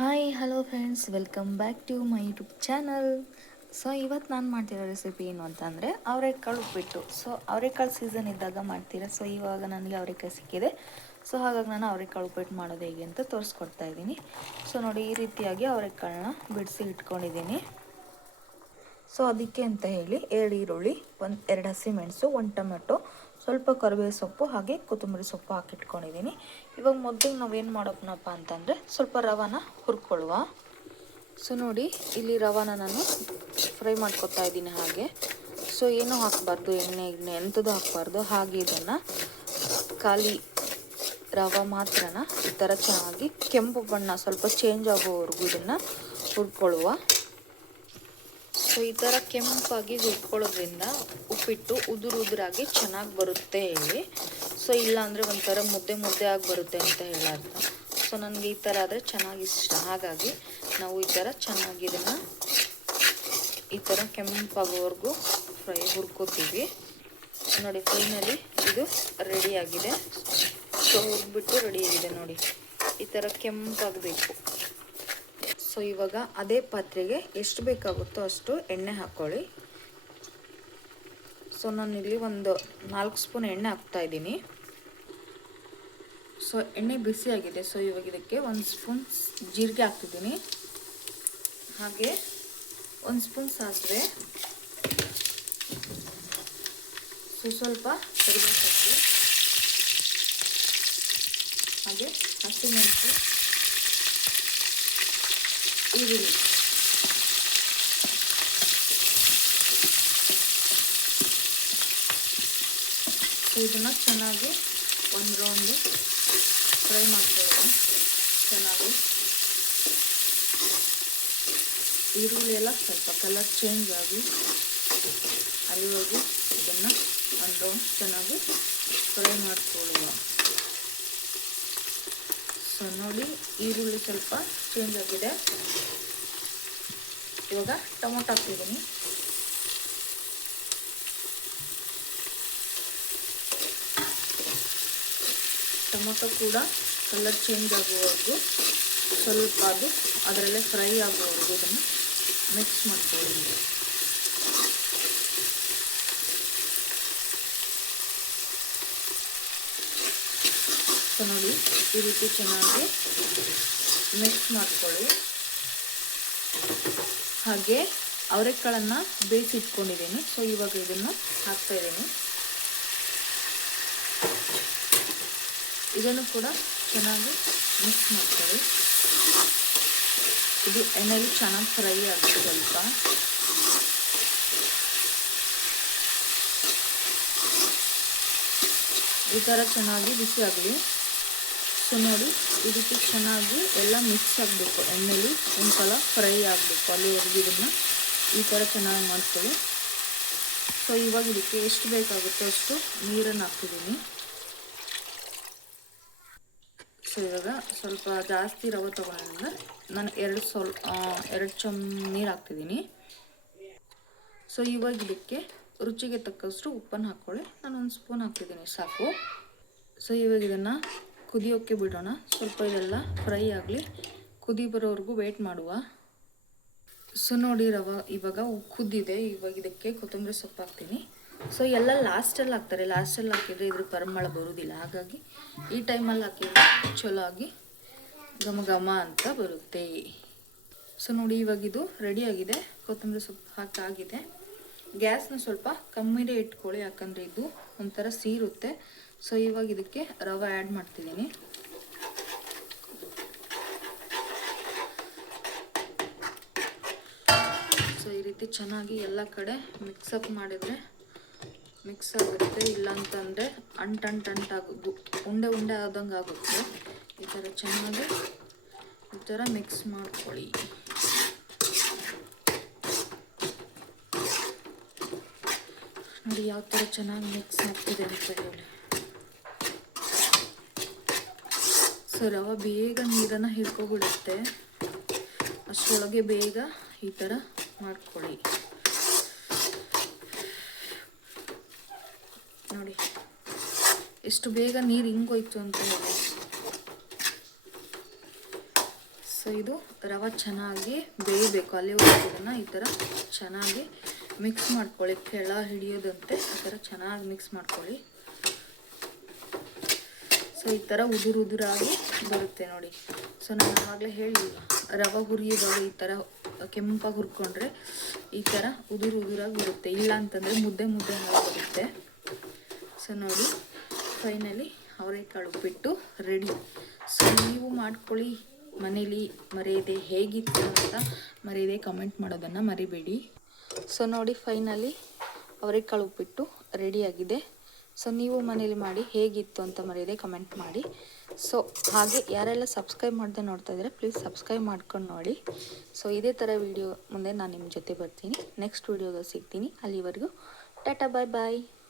Hi hello friends, welcome back to my YouTube channel. So ಇವತ್ತು ನಾನು ಮಾಡ್ತಿರೋ recipe ಏನು ಅಂತಂದರೆ ಅವರೆಕಾಳು ಉಪ್ಪಿಟ್ಟು. ಸೊ ಅವರೆಕಾಳು ಸೀಸನ್ ಇದ್ದಾಗ ಮಾಡ್ತೀರಾ. ಸೊ ಇವಾಗ ನನಗೆ ಅವರೆಕಾಯಿ ಸಿಕ್ಕಿದೆ. ಸೊ ಹಾಗಾಗಿ ನಾನು ಅವರೆಕಾಳು ಉಪ್ಪಿಟ್ಟು ಮಾಡೋದು ಹೇಗೆ ಅಂತ ತೋರಿಸ್ಕೊಡ್ತಾ ಇದ್ದೀನಿ. ಸೊ ನೋಡಿ, ಈ ರೀತಿಯಾಗಿ ಅವರೆಕಾಳನ್ನ ಬಿಡಿಸಿ ಇಟ್ಕೊಂಡಿದ್ದೀನಿ. ಸೊ ಅದಕ್ಕೆ ಅಂತ ಹೇಳಿ 2 ಈರುಳ್ಳಿ, 2 ಹಸಿಮೆಣಸು, 1 ಟೊಮೆಟೊ, ಸ್ವಲ್ಪ ಕರಿಬೇವು ಸೊಪ್ಪು ಹಾಗೆ ಕೊತ್ತಂಬರಿ ಸೊಪ್ಪು ಹಾಕಿಟ್ಕೊಂಡಿದ್ದೀನಿ. ಇವಾಗ ಮೊದಲಿಗೆ ನಾವೇನು ಮಾಡೋಕ್ಕನಪ್ಪ ಅಂತಂದರೆ ಸ್ವಲ್ಪ ರವಾನ ಹುರ್ಕೊಳ್ಳುವ. ಸೊ ನೋಡಿ, ಇಲ್ಲಿ ರವಾನ ನಾನು ಫ್ರೈ ಮಾಡ್ಕೊತಾ ಇದ್ದೀನಿ ಹಾಗೆ. ಸೊ ಏನೂ ಹಾಕಬಾರ್ದು, ಎಣ್ಣೆ ಎಂಥದ್ದು ಹಾಕಬಾರ್ದು. ಹಾಗೆ ಇದನ್ನು ಖಾಲಿ ರವೆ ಮಾತ್ರನ ಈ ಥರ ಚೆನ್ನಾಗಿ ಕೆಂಪು ಬಣ್ಣ ಸ್ವಲ್ಪ ಚೇಂಜ್ ಆಗೋವರೆಗೂ ಇದನ್ನು ಹುರ್ಕೊಳ್ಳುವ. ಸೊ ಈ ಥರ ಕೆಂಪಾಗಿ ಹುರ್ಕೊಳ್ಳೋದ್ರಿಂದ ಉಪ್ಪಿಟ್ಟು ಉದುರಾಗಿ ಚೆನ್ನಾಗಿ ಬರುತ್ತೆ ಹೇಳಿ. ಸೊ ಇಲ್ಲಾಂದರೆ ಒಂಥರ ಮುದ್ದೆ ಆಗಿ ಬರುತ್ತೆ ಅಂತ ಹೇಳಾರ್ಥ. ಸೊ ನನಗೆ ಈ ಥರ ಆದರೆ ಚೆನ್ನಾಗಿ ಇಷ್ಟ. ಹಾಗಾಗಿ ನಾವು ಈ ಥರ ಚೆನ್ನಾಗಿ ಇದನ್ನು ಈ ಥರ ಕೆಂಪಾಗೋವರೆಗೂ ಹುರ್ಕೋತೀವಿ. ನೋಡಿ, ಫೈನಲಿ ಇದು ರೆಡಿಯಾಗಿದೆ. ಸೊ ಹುರ್ಬಿಟ್ಟು ರೆಡಿಯಾಗಿದೆ ನೋಡಿ, ಈ ಥರ ಕೆಂಪಾಗಬೇಕು. ಸೊ ಇವಾಗ ಅದೇ ಪಾತ್ರೆಗೆ ಎಷ್ಟು ಬೇಕಾಗುತ್ತೋ ಅಷ್ಟು ಎಣ್ಣೆ ಹಾಕ್ಕೊಳ್ಳಿ. ಸೊ ನಾನಿಲ್ಲಿ ಒಂದು 4 ಸ್ಪೂನ್ ಎಣ್ಣೆ ಹಾಕ್ತಾ ಇದ್ದೀನಿ. ಸೊ ಎಣ್ಣೆ ಬಿಸಿಯಾಗಿದೆ. ಸೊ ಇವಾಗ ಇದಕ್ಕೆ 1 ಸ್ಪೂನ್ ಜೀರಿಗೆ ಹಾಕ್ತಿದ್ದೀನಿ, ಹಾಗೆ 1 ಸ್ಪೂನ್ ಸಾಸಿವೆ, ಸ್ವಲ್ಪ ಕರಿಬೇವು ಸೊಪ್ಪು, ಹಾಗೆ ಹಸಿಮೆಣಸು, ಈರುಳ್ಳಿ. ಸೊ ಇದನ್ನು ಚೆನ್ನಾಗಿ ಒಂದು ರೌಂಡು ಫ್ರೈ ಮಾಡ್ಕೊಳ್ಳೋಣ. ಚೆನ್ನಾಗಿ ಈರುಳ್ಳಿ ಎಲ್ಲ ಸ್ವಲ್ಪ ಕಲರ್ ಚೇಂಜ್ ಆಗಿ ಅಲ್ಲಿವರೆಗೂ ಇದನ್ನು ಒಂದು ರೌಂಡ್ ಚೆನ್ನಾಗಿ ಫ್ರೈ ಮಾಡ್ಕೊಳ್ಳುವ. ಸೊ ನೋಡಿ, ಈರುಳ್ಳಿ ಸ್ವಲ್ಪ ಚೇಂಜ್ ಆಗಿದೆ. ಇವಾಗ ಟೊಮೊಟೊ ಹಾಕ್ತಿದ್ದೀನಿ. ಟೊಮೊಟೊ ಕೂಡ ಕಲರ್ ಚೇಂಜ್ ಆಗುವವರೆಗೂ ಸ್ವಲ್ಪ ಅದರಲ್ಲೇ ಫ್ರೈ ಆಗುವವರೆಗೂ ಇದನ್ನು ಮಿಕ್ಸ್ ಮಾಡ್ಕೊಳ್ಳಿ. ಸೊ ನೋಡಿ, ಈ ರೀತಿ ಚೆನ್ನಾಗಿ ಮಿಕ್ಸ್ ಮಾಡ್ಕೊಳ್ಳಿ. ಹಾಗೆ ಅವರೆಕಾಳನ್ನು ಬೇಯಿಸಿಟ್ಕೊಂಡಿದ್ದೀನಿ. ಸೊ ಇವಾಗ ಇದನ್ನು ಹಾಕ್ತಾ ಇದ್ದೀನಿ. ಇದನ್ನು ಕೂಡ ಚೆನ್ನಾಗಿ ಮಿಕ್ಸ್ ಮಾಡ್ಕೊಳ್ಳಿ. ಇದು ಎಣ್ಣೆಯಲ್ಲಿ ಚೆನ್ನಾಗಿ ಫ್ರೈ ಆಗುತ್ತೆ ಸ್ವಲ್ಪ. ಈ ಥರ ಚೆನ್ನಾಗಿ ಬಿಸಿ ಆಗಲಿ. ಸೊ ನೋಡಿ, ಈ ರೀತಿ ಚೆನ್ನಾಗಿ ಎಲ್ಲ ಮಿಕ್ಸ್ ಆಗಬೇಕು. ಎಣ್ಣೆಲಿ ಒಂದ್ಸಲ ಫ್ರೈ ಆಗಬೇಕು, ಅಲ್ಲಿವರೆಗೂ ಇದನ್ನು ಈ ಥರ ಚೆನ್ನಾಗಿ ಮಾಡ್ಕೊಳ್ಳಿ. ಸೊ ಇವಾಗ ಇದಕ್ಕೆ ಎಷ್ಟು ಬೇಕಾಗುತ್ತೋ ಅಷ್ಟು ನೀರನ್ನು ಹಾಕ್ತಿದ್ದೀನಿ. ಸೊ ಇವಾಗ ಸ್ವಲ್ಪ ಜಾಸ್ತಿ ರವೆ ತೊಗೊಳೋದ್ರಿಂದ ನಾನು 2 ಚಮ್ ನೀರು ಹಾಕ್ತಿದ್ದೀನಿ. ಸೊ ಇವಾಗ ಇದಕ್ಕೆ ರುಚಿಗೆ ತಕ್ಕಷ್ಟು ಉಪ್ಪನ್ನು ಹಾಕ್ಕೊಳ್ಳಿ. ನಾನು 1 ಸ್ಪೂನ್ ಹಾಕ್ತಿದ್ದೀನಿ ಸಾಕು. ಸೊ ಇವಾಗ ಇದನ್ನು ಕುದಿಯೋಕ್ಕೆ ಬಿಡೋಣ. ಸ್ವಲ್ಪ ಇದೆಲ್ಲ ಫ್ರೈ ಆಗಲಿ, ಕುದಿ ಬರೋವರೆಗೂ ವೆಯ್ಟ್ ಮಾಡುವ. ಸೊ ನೋಡಿ, ರವೆ ಇವಾಗ ಕುದ್ದಿದೆ. ಇವಾಗ ಇದಕ್ಕೆ ಕೊತ್ತಂಬರಿ ಸೊಪ್ಪು ಹಾಕ್ತೀನಿ. ಸೊ ಎಲ್ಲ ಲಾಸ್ಟಲ್ಲಿ ಹಾಕ್ತಾರೆ. ಲಾಸ್ಟಲ್ಲಿ ಹಾಕಿದರೆ ಇದ್ರ ಪರಿಮಳ ಬರೋದಿಲ್ಲ. ಹಾಗಾಗಿ ಈ ಟೈಮಲ್ಲಿ ಹಾಕಿದ್ರೆ ಚಲೋ ಆಗಿ ಘಮ ಅಂತ ಬರುತ್ತೆ. ಸೊ ನೋಡಿ, ಇವಾಗ ಇದು ರೆಡಿಯಾಗಿದೆ. ಕೊತ್ತಂಬರಿ ಸೊಪ್ಪು ಹಾಕಾಗಿದೆ. ಗ್ಯಾಸ್ನ ಸ್ವಲ್ಪ ಕಮ್ಮಿನೇ ಇಟ್ಕೊಳ್ಳಿ, ಯಾಕಂದರೆ ಇದು ಒಂಥರ ಸೀರುತ್ತೆ. ಸೊ ಇವಾಗ ಇದಕ್ಕೆ ರವೆ ಆ್ಯಡ್ ಮಾಡ್ತಿದ್ದೀನಿ. ಸೊ ಈ ರೀತಿ ಚೆನ್ನಾಗಿ ಎಲ್ಲ ಕಡೆ ಮಿಕ್ಸಪ್ ಮಾಡಿದರೆ ಮಿಕ್ಸ್ ಆಗುತ್ತೆ. ಇಲ್ಲಾಂತಂದರೆ ಅಂಟಾಗು ಉಂಡೆ ಆದಂಗೆ ಆಗುತ್ತೆ. ಈ ಥರ ಚೆನ್ನಾಗಿ ಈ ಥರ ಮಿಕ್ಸ್ ಮಾಡ್ಕೊಳ್ಳಿ. ನೋಡಿ ಯಾವ ಥರ ಚೆನ್ನಾಗಿ ಮಿಕ್ಸ್ ಆಗ್ತಿದೆ ಅಂತ ಹೇಳಿ. ಸೊ ರವೆ ಬೇಗ ನೀರನ್ನು ಹಿಡ್ಕೊಬಿಡುತ್ತೆ. ಅಷ್ಟರೊಳಗೆ ಬೇಗ ಈ ಥರ ಮಾಡ್ಕೊಳ್ಳಿ. ನೋಡಿ ಎಷ್ಟು ಬೇಗ ನೀರು ಹಿಂಗೋಯ್ತು ಅಂತ ಹೇಳಿ. ಸೊ ಇದು ರವೆ ಚೆನ್ನಾಗಿ ಬೇಯಬೇಕು, ಅಲ್ಲಿವರೆಗೂ ಇದನ್ನು ಈ ಥರ ಚೆನ್ನಾಗಿ ಮಿಕ್ಸ್ ಮಾಡ್ಕೊಳ್ಳಿ, ಕೆಳ ಹಿಡಿಯೋದಂತೆ ಈ ಥರ ಚೆನ್ನಾಗಿ ಮಿಕ್ಸ್ ಮಾಡ್ಕೊಳ್ಳಿ. ಸೊ ಈ ಥರ ಉದುರಾಗಿ ಬರುತ್ತೆ ನೋಡಿ. ಸೊ ನಾನು ಆವಾಗಲೇ ಹೇಳಿ ರವೆ ಹುರಿಯುವಾಗ ಈ ಥರ ಕೆಂಪಾಗಿ ಹುರ್ಕೊಂಡ್ರೆ ಈ ಥರ ಉದುರಾಗಿ ಬರುತ್ತೆ, ಇಲ್ಲ ಅಂತಂದರೆ ಮುದ್ದೆ ಬರುತ್ತೆ. ಸೊ ನೋಡಿ ಫೈನಲಿ ಅವರೆಕಾಳು ಉಪ್ಪಿಟ್ಟು ರೆಡಿ. ಸೊ ನೀವು ಮಾಡ್ಕೊಳ್ಳಿ ಮನೇಲಿ, ಮರೆಯದೆ ಹೇಗಿತ್ತು ಅಂತ ಮರೆಯದೆ ಕಮೆಂಟ್ ಮಾಡೋದನ್ನು ಮರಿಬೇಡಿ. ಸೊ ನೋಡಿ ಫೈನಲಿ ಅವರೆಕಾಳು ಉಪ್ಪಿಟ್ಟು ರೆಡಿಯಾಗಿದೆ. ಸೊ ನೀವು ಮನೇಲಿ ಮಾಡಿ ಹೇಗಿತ್ತು ಅಂತ ಮರೆಯದೆ ಕಮೆಂಟ್ ಮಾಡಿ. ಸೊ ಹಾಗೆ ಯಾರೆಲ್ಲ ಸಬ್ಸ್ಕ್ರೈಬ್ ಮಾಡದೆ ನೋಡ್ತಾ ಇದ್ದಾರೆ ಪ್ಲೀಸ್ ಸಬ್ಸ್ಕ್ರೈಬ್ ಮಾಡ್ಕೊಂಡು ನೋಡಿ. ಸೊ ಇದೇ ಥರ ವಿಡಿಯೋ ಮುಂದೆ ನಾನು ನಿಮ್ಮ ಜೊತೆ ಬರ್ತೀನಿ, ನೆಕ್ಸ್ಟ್ ವಿಡಿಯೋದಲ್ಲಿ ಸಿಗ್ತೀನಿ. ಅಲ್ಲಿವರೆಗೂ ಟಾಟಾ ಬಾಯ್ ಬಾಯ್.